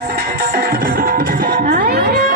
Ay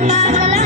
la la la